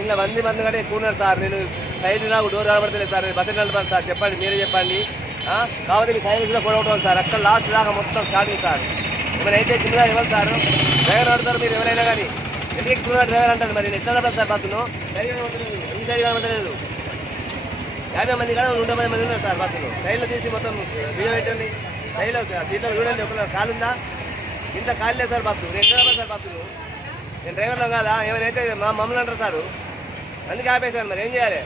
ఇలా మంది కంటే ఎక్కువ ఉన్నారు సార్. నేను సైడ్ నాకు డోర్ కనబడతలేదు సార్. బస్సు నడపాలి సార్. చెప్పండి, మీరే చెప్పండి. కాబట్టి మీ సైడ్ కూడా కొనవటం సార్. అక్కడ లాస్ట్ దాకా మొత్తం స్టార్టింగ్ సార్. ఏమైనా అయితే కింద ఇవ్వాలి సార్. డ్రైవర్ ఆడతారు మీరు ఎవరైనా కానీ. ఎందుకు ఎక్కువ డ్రైవర్ అంటారు మరి. ఎట్లా నడపాలి సార్ బస్సును? ఈ సైడ్ కనబడలేదు. 50 మంది కానీ 110 మంది ఉన్నారు సార్ బస్సులు. సైడ్లో తీసి మొత్తం బియ్యం పెట్టండి. సైడ్లో సీట్లో చూడండి. ఒక కాలు ఉందా? ఇంత కాలు లేదు సార్ బస్సు. నేను ఎక్కడ సార్ బస్సులు? నేను డ్రైవర్లో కాదా? ఏమైనా అయితే మమ్మల్ని అంటారు సార్. అందుకే ఆపేశాను. మరి ఏం చేయాలి?